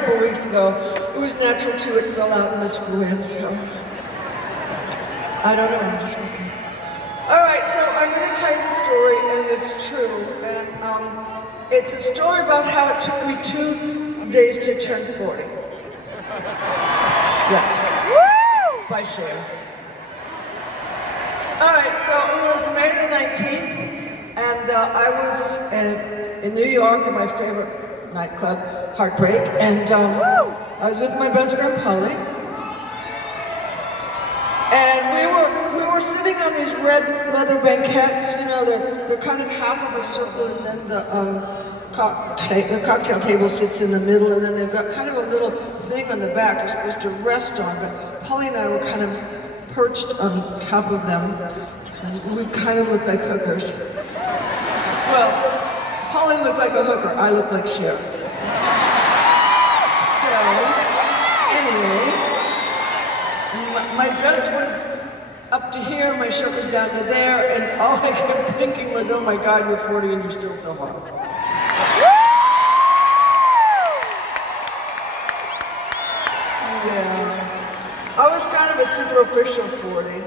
couple weeks ago. It was natural too, it fell out and it screw in, so. I don't know, I'm just looking. All right, so I'm gonna tell you the story, and it's true. And it's a story about how it took me 2 days to turn 40. Yes. Woo! By Cher. All right, so it was May the 19th, and I was in New York in my favorite nightclub, Heartbreak, and I was with my best friend Polly, and we were sitting on these red leather banquettes. You know, they're kind of half of a circle, and then the cocktail table sits in the middle, and then they've got kind of a little thing on the back you're supposed to rest on. But Polly and I were kind of perched on top of them, and we kind of looked like hookers. Well, Polly looked like a hooker, I looked like Cher. So, anyway, my dress was up to here, my shirt was down to there, and all I kept thinking was, oh my God, you're 40 and you're still so hot. Yeah. I was kind of a superficial 40.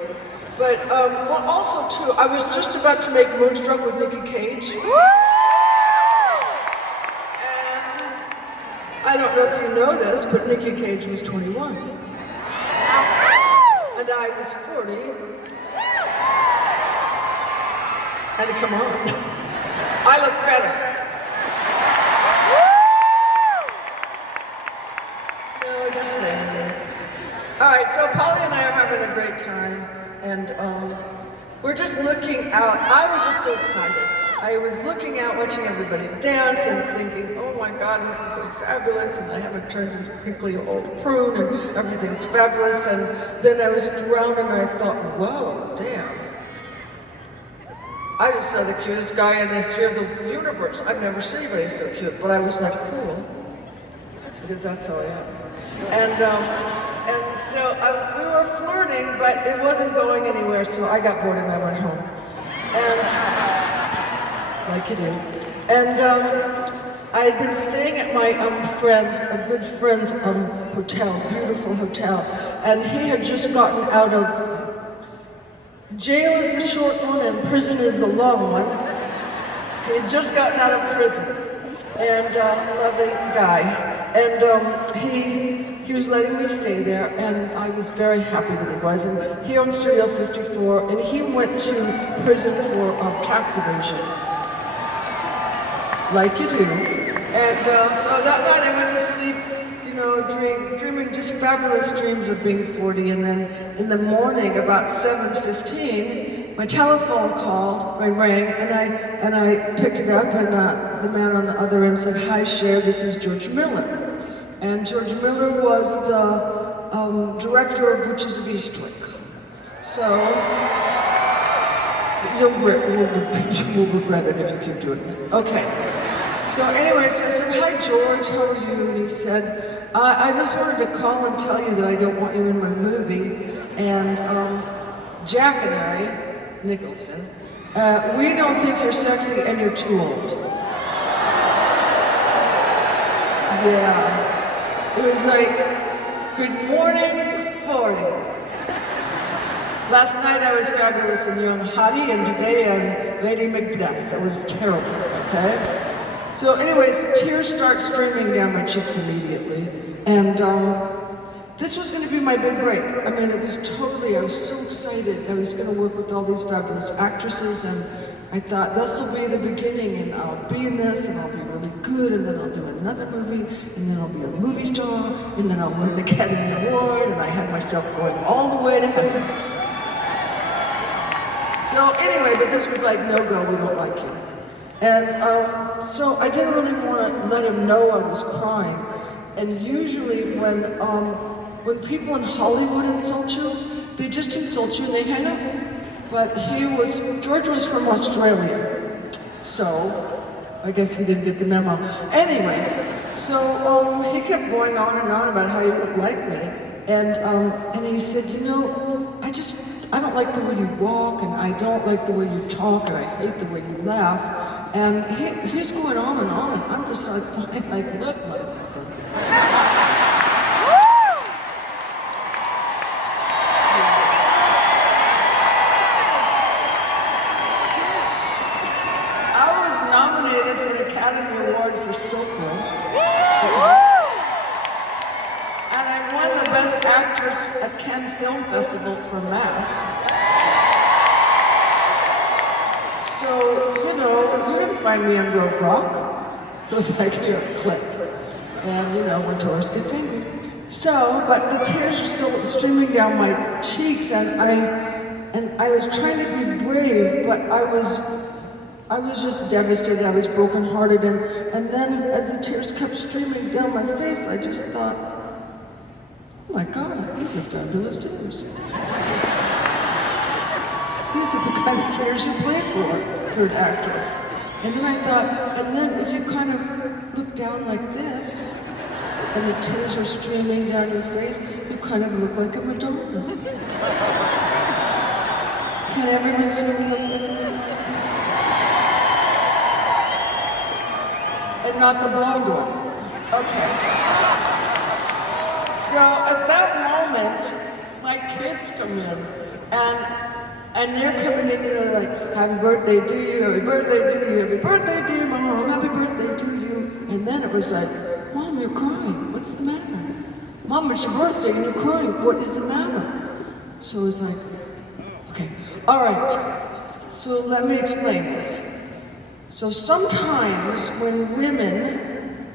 But, well, also, too, I was just about to make Moonstruck with Nicky Cage. And I don't know if you know this, but Nicky Cage was 21. And I was 40. And come on, I look better. No, just saying. All right, so Polly and I are having a great time. And we're just looking out. I was just so excited. I was looking out, watching everybody dance and thinking, oh my God, this is so fabulous. And I haven't turned into a crinkly old prune and everything's fabulous. And then I was around and I thought, whoa, damn. I just saw the cutest guy in the history of the universe. I've never seen anybody so cute, but I was like, cool. Because that's how I am. And so we were flirting, but it wasn't going anywhere, so I got bored and I went home. And, like you do. And I had been staying at my a good friend's hotel, beautiful hotel, and he had just gotten out of, jail is the short one and prison is the long one. He had just gotten out of prison, and lovely guy. And he was letting me stay there, and I was very happy that he was. And he owned Studio 54, and he went to prison for tax evasion, like you do. And so that night I went to sleep, you know, dreaming just fabulous dreams of being 40. And then in the morning, about 7:15, my telephone rang, and I picked it up, and the man on the other end said, "Hi, Cher, this is George Miller." And George Miller was the director of Witches of Eastwick. So, you'll regret it if you keep doing it. Okay. So anyway, so I said, "Hi, George, how are you?" And he said, I just wanted to call and tell you that I don't want you in my movie. And Jack and I, Nicholson, we don't think you're sexy and you're too old. Yeah. It was like, good morning, 40. Last night I was fabulous and young hottie, and today I'm Lady Macbeth. That was terrible, okay? So anyways, tears start streaming down my cheeks immediately. And this was gonna be my big break. I mean, I was so excited. I was gonna work with all these fabulous actresses, and I thought, this will be the beginning, and I'll be in this, and I'll be really good, and then I'll do another movie, and then I'll be a movie star, and then I'll win the Academy Award, and I had myself going all the way to heaven. So anyway, but this was like, no go, we don't like you. And so I didn't really want to let him know I was crying. And usually when people in Hollywood insult you, they just insult you and they hang up. But George was from Australia, so I guess he didn't get the memo. Anyway, so he kept going on and on about how he didn't like me, and he said, you know, I don't like the way you walk, and I don't like the way you talk, and I hate the way you laugh, and he's going on, and I'm just like, fine, like, look, motherfucker. actress at Cannes Film Festival for Mask. So, you know, you didn't find me under a rock. So it's like, here, click. And, you know, when Taurus gets angry. So, but the tears are still streaming down my cheeks, and I was trying to be brave, but I was just devastated. I was brokenhearted, and then as the tears kept streaming down my face, I just thought, oh my God, these are fabulous tears. These are the kind of tears you play for an actress. And then I thought, and then if you kind of look down like this, and the tears are streaming down your face, you kind of look like a Madonna. Can everyone see me look like a Madonna? And not the blonde one. Okay. So at that moment, my kids come in, and they're coming in, you know, like, happy birthday to you, happy birthday to you, happy birthday to you, Mom, happy birthday to you. And then it was like, Mom, you're crying, what's the matter? Mom, it's your birthday and you're crying, what is the matter? So it was like, okay, all right, so let me explain this. So sometimes when women,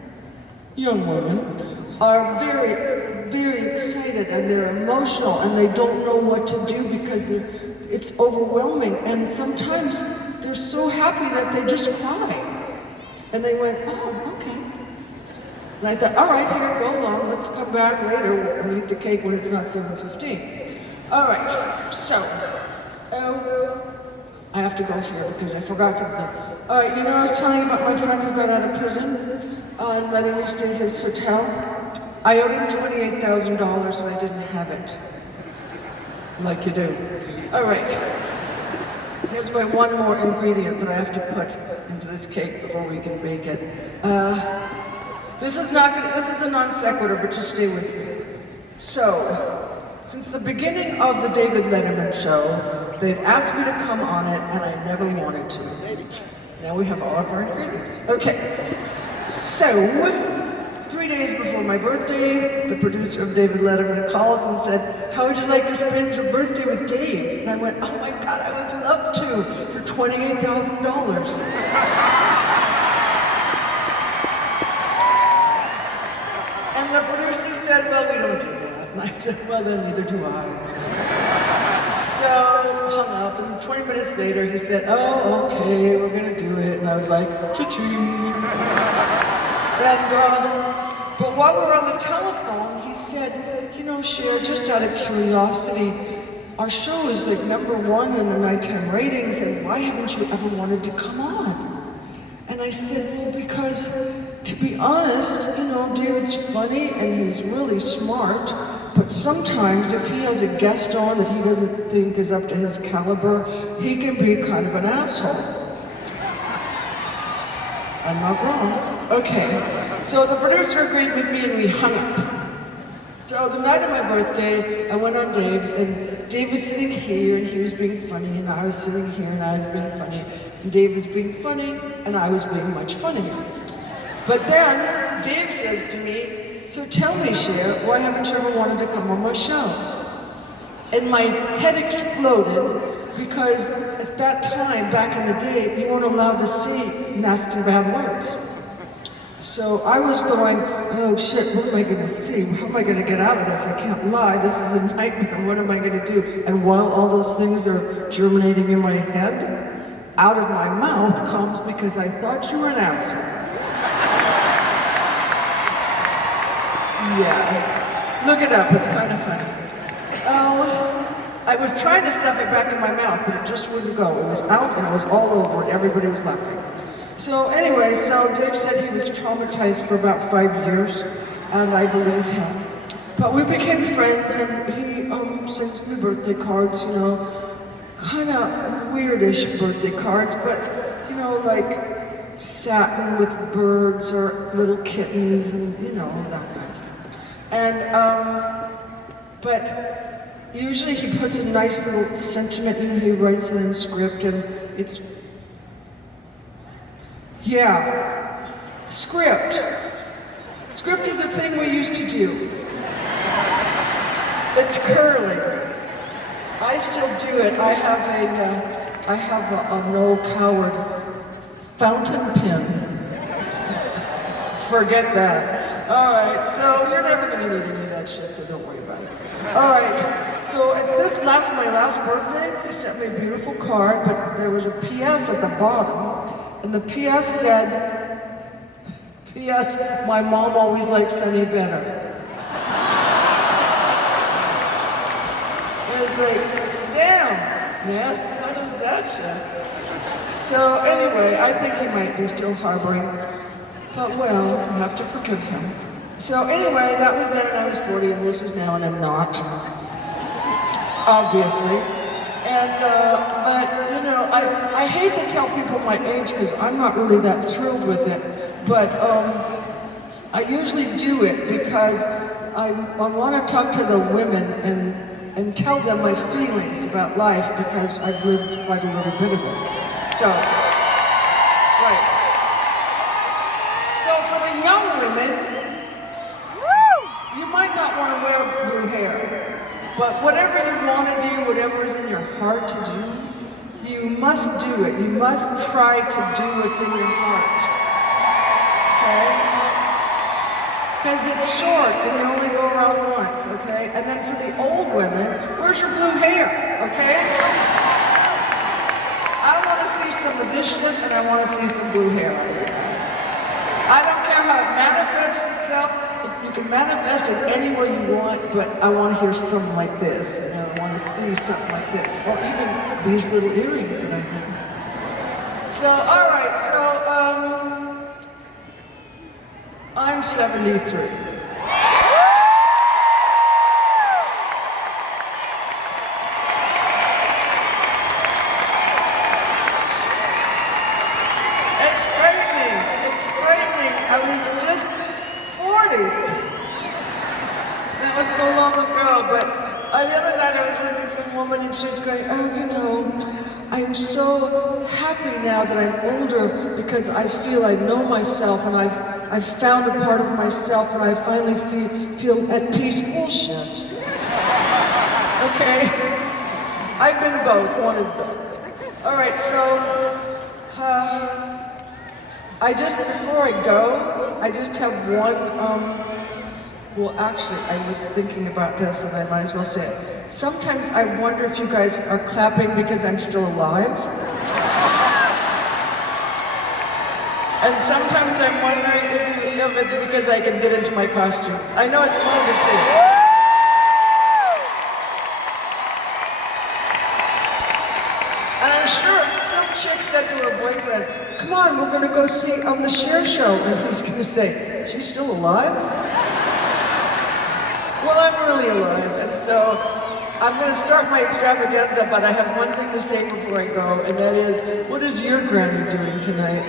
young women, are very, very excited and they're emotional and they don't know what to do because it's overwhelming, and sometimes they're so happy that they just cry. And they went, oh, okay. And I thought, all right, here, go along, let's come back later and eat the cake when it's not 7:15. All right, so, I have to go here because I forgot something. All right, you know, I was telling you about my friend who got out of prison and letting me stay at his hotel. I owed him $28,000 and I didn't have it. Like you do. All right. Here's my one more ingredient that I have to put into this cake before we can bake it. This is a non sequitur, but just stay with me. So, since the beginning of the David Letterman show, they'd asked me to come on it, and I never wanted to. Now we have all of our ingredients. Okay, so 3 days before my birthday, the producer of David Letterman calls and said, how would you like to spend your birthday with Dave? And I went, oh my God, I would love to, for $28,000. And the producer said, well, we don't do that. And I said, well, then neither do I. So, hung up, and 20 minutes later, he said, oh, okay, we're gonna do it. And I was like, cha-ching. But while we were on the telephone, he said, you know, Cher, just out of curiosity, our show is like #1 in the nighttime ratings, and why haven't you ever wanted to come on? And I said, well, because, to be honest, you know, David's funny and he's really smart, but sometimes if he has a guest on that he doesn't think is up to his caliber, he can be kind of an asshole. I'm not wrong. Okay, so the producer agreed with me and we hung up. So the night of my birthday, I went on Dave's, and Dave was sitting here and he was being funny, and I was sitting here and I was being funny, and Dave was being funny and I was being much funnier. But then Dave says to me, so tell me, Cher, why haven't you ever wanted to come on my show? And my head exploded because at that time, back in the day, you weren't allowed to say nasty bad words. So I was going, oh shit, what am I gonna see? How am I gonna get out of this? I can't lie, this is a nightmare, what am I gonna do? And while all those things are germinating in my head, out of my mouth comes, because I thought you were an asshole. Yeah, look it up, it's kind of funny. I was trying to stuff it back in my mouth, but it just wouldn't go. It was out and it was all over and everybody was laughing. So anyway, so Dave said he was traumatized for about 5 years, and I believe him. But we became friends, and he sends me birthday cards, you know, kind of weirdish birthday cards, but, you know, like satin with birds or little kittens and, you know, that kind of stuff. And, but usually he puts a nice little sentiment in, he writes it in script, and it's, yeah, script. Script is a thing we used to do. It's curly. I still do it. I have a no coward fountain pen. Forget that. All right, so you're never gonna need any of that shit, so don't worry about it. All right, so at my last birthday, they sent me a beautiful card, but there was a PS at the bottom, and the PS said, P.S. My mom always likes Sunny better. I was like, damn, man, how does that shit? So anyway, I think he might be still harboring, but well, I have to forgive him. So anyway, that was then and I was 40, and this is now and I'm not, obviously. And, but, you know, I hate to tell people my age because I'm not really that thrilled with it, but I usually do it because I want to talk to the women and tell them my feelings about life because I've lived quite a little bit of it. So, right. So for the young women, you might not want to wear blue hair, but whatever you want to do, whatever is in your heart to do, you must do it. You must try to do what's in your heart. Okay? Because it's short and you only go around once, okay? And then for the old women, where's your blue hair, okay? I want to see some of this shit and I want to see some blue hair on you guys. I don't care how it manifests itself. You can manifest it any way you want, but I want to hear something like this, and I want to see something like this, or even these little earrings that I have. So, all right, so, I'm 73. It's frightening. It's frightening. I was just 40. That was so long ago, but the other night I was listening to some woman and she was going, oh, you know, I'm so happy now that I'm older because I feel I know myself and I've found a part of myself and I finally feel at peace. Bullshit. Okay? I've been both. One is both. All right, so before I go, I just have one, well, actually, I was thinking about this and I might as well say it. Sometimes I wonder if you guys are clapping because I'm still alive. And sometimes I'm wondering if it's because I can get into my costumes. I know it's one of the two. And I'm sure some chick said to her boyfriend, come on, we're gonna go see on the Cher show. And he's gonna say, she's still alive? Well, I'm really alive, and so I'm going to start my extravaganza, but I have one thing to say before I go, and that is, what is your granny doing tonight?